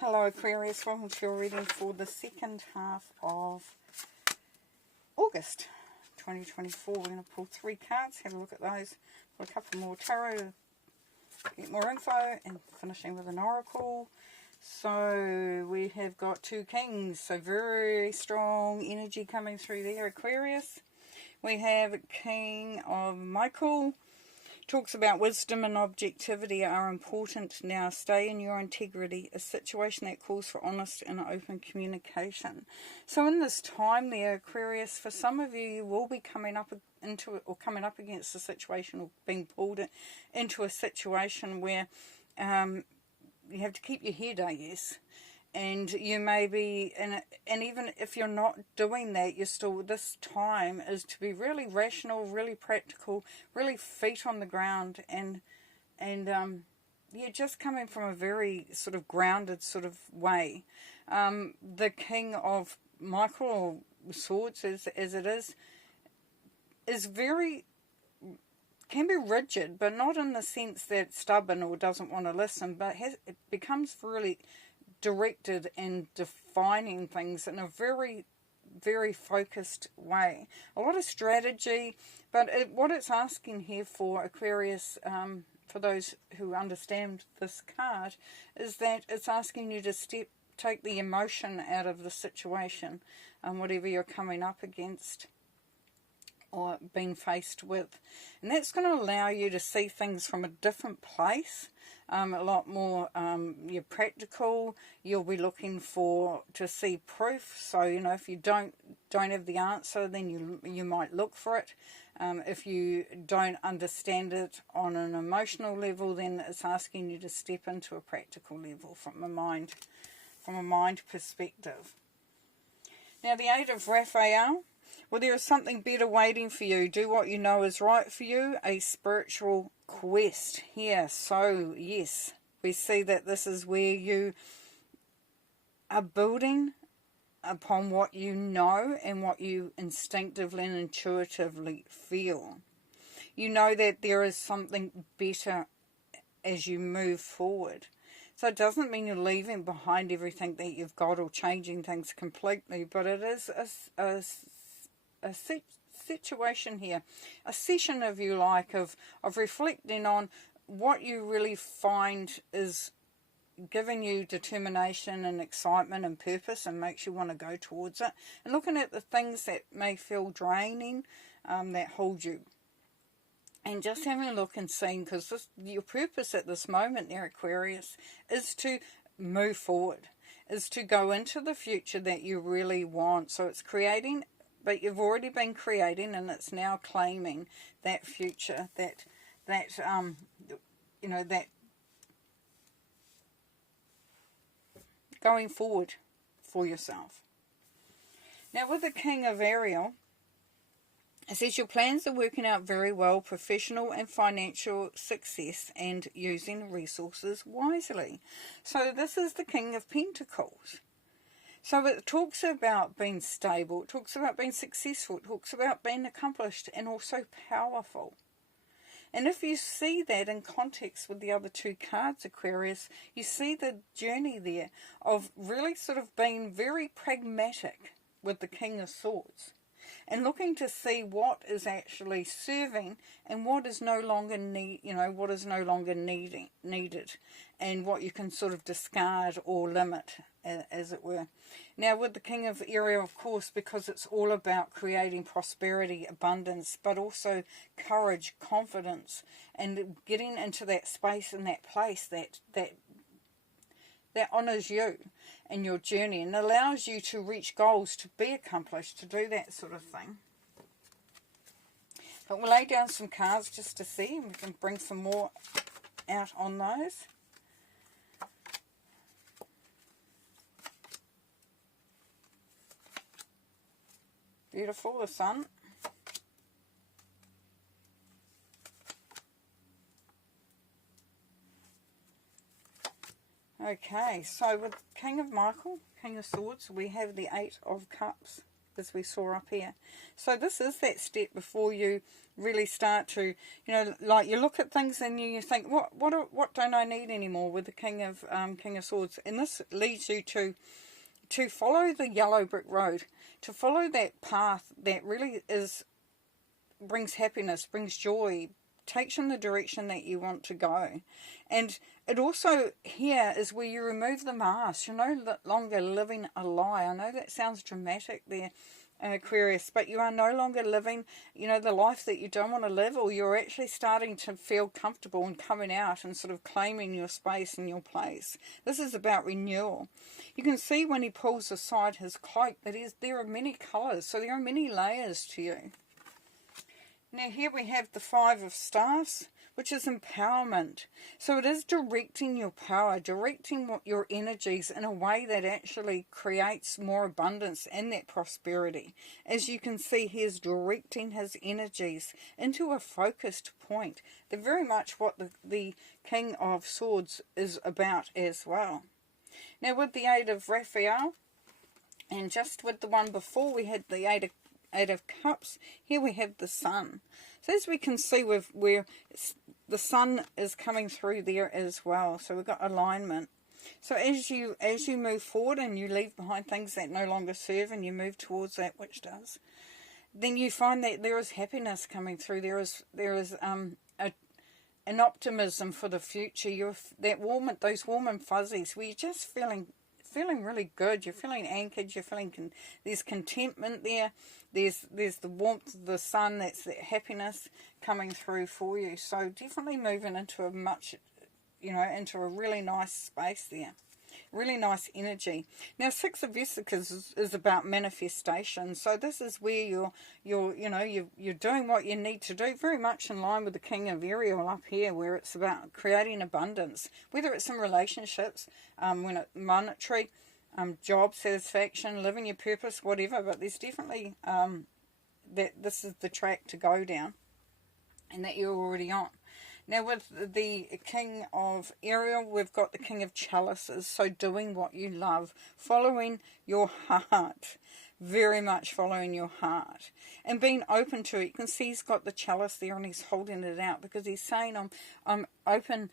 Hello Aquarius, welcome to your reading for the second half of August 2024. We're going to pull 3 cards, have a look at those, put a couple more tarot, get more info, and finishing with an oracle. So we have got 2 kings, so very strong energy coming through there, Aquarius. We have King of Michael. Talks about wisdom and objectivity are important now. Stay in your integrity. A situation that calls for honest and open communication. So in this time there, Aquarius, for some of you, you will be coming up into it, or coming up against a situation, or being pulled into a situation where you have to keep your head, I guess. And you may be, and even if you're not doing that, you're still, this time is to be really rational, really practical, really feet on the ground, and yeah, just coming from a very sort of grounded sort of way. The King of Michael, or Swords as it is very, can be rigid, but not in the sense that stubborn or doesn't want to listen, but it becomes really directed and defining things in a very, very focused way. A lot of strategy, but what it's asking here for Aquarius, for those who understand this card, is that it's asking you to take the emotion out of the situation, whatever you're coming up against or being faced with. And that's going to allow you to see things from a different place. A lot more you're practical. You'll be looking to see proof. So, you know, if you don't have the answer, then you might look for it. If you don't understand it on an emotional level, then it's asking you to step into a practical level from a mind perspective. Now, the 8 of Raphael. Well, there is something better waiting for you. Do what you know is right for you. A spiritual quest here. So, yes, we see that this is where you are building upon what you know and what you instinctively and intuitively feel. You know that there is something better as you move forward. So it doesn't mean you're leaving behind everything that you've got or changing things completely, but it is a situation here, a session, if you like, of reflecting on what you really find is giving you determination and excitement and purpose and makes you want to go towards it, and looking at the things that may feel draining, that hold you, and just having a look and seeing, because your purpose at this moment there, Aquarius, is to move forward, is to go into the future that you really want. So it's creating, but you've already been creating, and it's now claiming that future, that you know, that going forward for yourself. Now, with the King of Ariel, it says your plans are working out very well, professional and financial success, and using resources wisely. So this is the King of Pentacles. So it talks about being stable, it talks about being successful, it talks about being accomplished and also powerful. And if you see that in context with the other 2 cards, Aquarius, you see the journey there of really sort of being very pragmatic with the King of Swords, and looking to see what is actually serving and what is no longer needed, and what you can sort of discard or limit, as it were. Now, with the King of Ariel, of course, because it's all about creating prosperity, abundance, but also courage, confidence, and getting into that space and that place that honours you and your journey, and allows you to reach goals, to be accomplished, to do that sort of thing. But we'll lay down some cards just to see, and we can bring some more out on those. Beautiful, the Sun. Okay, so with King of Michael, King of Swords, we have the 8 of Cups. as we saw up here. So this is that step before you really start to, you know, like you look at things and you think, what don't I need anymore with the King of Swords? And this leads you to follow the yellow brick road, to follow that path that really brings happiness, brings joy, takes you in the direction that you want to go. And it also, here is where you remove the mask. You're no longer living a lie. I know that sounds dramatic there, Aquarius, but you are no longer living, you know, the life that you don't want to live, or you're actually starting to feel comfortable and coming out and sort of claiming your space and your place. This is about renewal. You can see when he pulls aside his cloak that there are many colours, so there are many layers to you. Now here we have the Five of Staffs, which is empowerment. So it is directing your power, directing your energies in a way that actually creates more abundance and that prosperity. As you can see, he is directing his energies into a focused point. They're very much what the King of Swords is about as well. Now with the Eight of Raphael, and just with the one before we had the Eight of Cups, here we have the Sun. So as we can see, where the Sun is coming through there as well. So we've got alignment. So as you move forward and you leave behind things that no longer serve and you move towards that which does, then you find that there is happiness coming through. There is an optimism for the future. Those warm and fuzzies where you're just feeling really good. You're feeling anchored. You're feeling there's contentment there. There's the warmth of the sun. That's that happiness coming through for you. So definitely moving into into a really nice space there. Really nice energy. Now Six of Vesicles is about manifestation. So this is where you're doing what you need to do, very much in line with the King of Ariel up here, where it's about creating abundance, whether it's in relationships, monetary, job satisfaction, living your purpose, whatever. But there's definitely that this is the track to go down, and that you're already on. Now with the King of Ariel, we've got the King of Chalices, so doing what you love, following your heart, very much following your heart, and being open to it. You can see he's got the chalice there and he's holding it out because he's saying, I'm open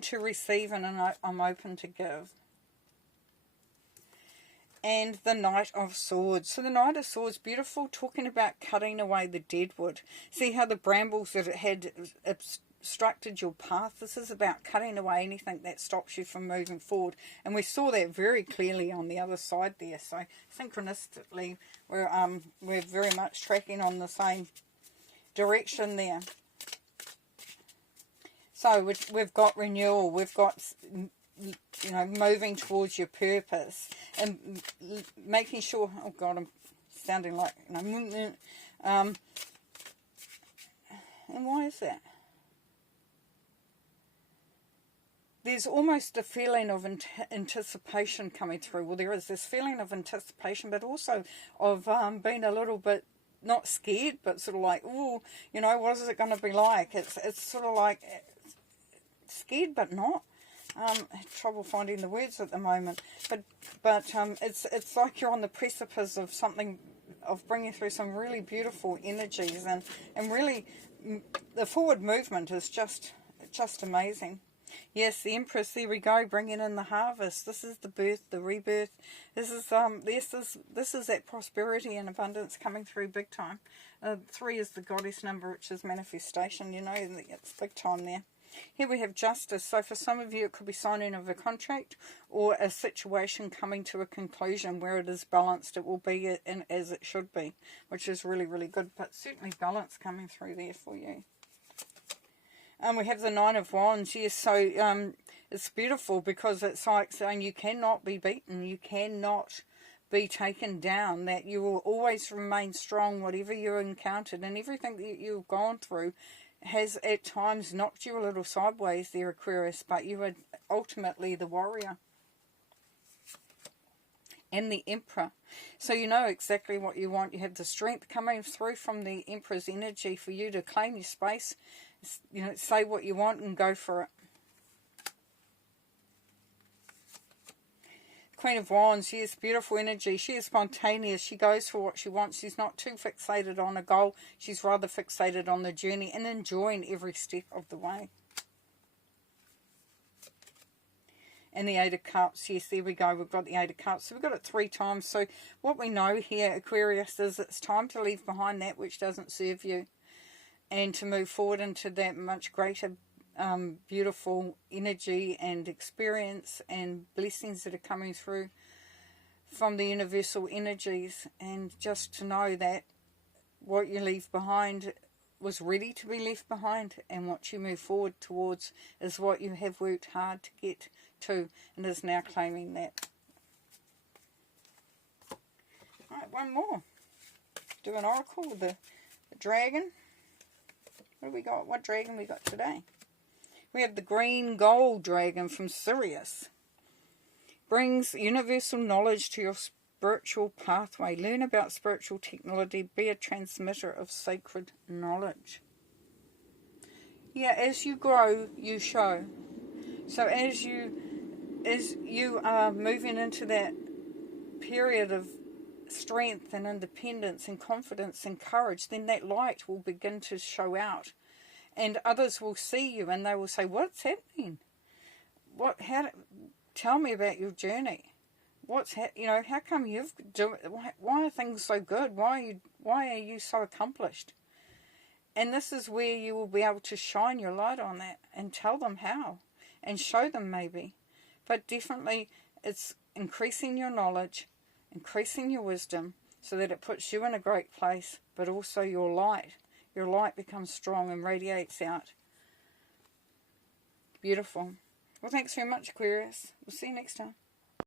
to receive, and I'm open to give. And the Knight of Swords. So the Knight of Swords, beautiful, talking about cutting away the dead wood. See how the brambles that it had obstructed your path? This is about cutting away anything that stops you from moving forward. And we saw that very clearly on the other side there. So synchronistically, we're very much tracking on the same direction there. So we've got renewal. We've got, moving towards your purpose and making sure, oh God, I'm sounding like, and why is that? There's almost a feeling of anticipation coming through. Well, there is this feeling of anticipation, but also of being a little bit, not scared, but sort of like, oh, what is it going to be like? It's sort of like scared, but not. Trouble finding the words at the moment, but it's like you're on the precipice of something, of bringing through some really beautiful energies, and really the forward movement is just amazing. Yes, the Empress, there we go, bringing in the harvest. This is the birth, the rebirth. This is that prosperity and abundance coming through big time. 3 is the goddess number, which is manifestation. It's big time there. Here we have justice. So for some of you, it could be signing of a contract or a situation coming to a conclusion where it is balanced. It will be as it should be, which is really, really good. But certainly balance coming through there for you. We have the Nine of Wands. Yes, so it's beautiful because it's like saying you cannot be beaten. You cannot be taken down. That you will always remain strong, whatever you encountered, and everything that you've gone through has at times knocked you a little sideways there, Aquarius, but you are ultimately the warrior. And the Emperor. So you know exactly what you want. You have the strength coming through from the Emperor's energy for you to claim your space, say what you want and go for it. Queen of Wands, yes, beautiful energy. She is spontaneous. She goes for what she wants. She's not too fixated on a goal. She's rather fixated on the journey and enjoying every step of the way. And the Eight of Cups, yes, there we go. We've got the Eight of Cups. So we've got it 3 times. So what we know here, Aquarius, is it's time to leave behind that which doesn't serve you and to move forward into that much greater beautiful energy and experience and blessings that are coming through from the universal energies. And just to know that what you leave behind was ready to be left behind, and what you move forward towards is what you have worked hard to get to and is now claiming that. Alright, one more. Do an oracle, the dragon. What do we got? What dragon we got today? We have the green gold dragon from Seers. Brings universal knowledge to your spiritual pathway. Learn about spiritual technology. Be a transmitter of sacred knowledge. Yeah, as you grow, you show. So as you are moving into that period of strength and independence and confidence and courage, then that light will begin to show out. And others will see you and they will say, what's happening? Tell me about your journey. How come why are things so good? Why are you so accomplished? And this is where you will be able to shine your light on that and tell them how and show them maybe. But definitely it's increasing your knowledge, increasing your wisdom so that it puts you in a great place, but also your light. Your light becomes strong and radiates out. Beautiful. Well, thanks very much, Aquarius. We'll see you next time.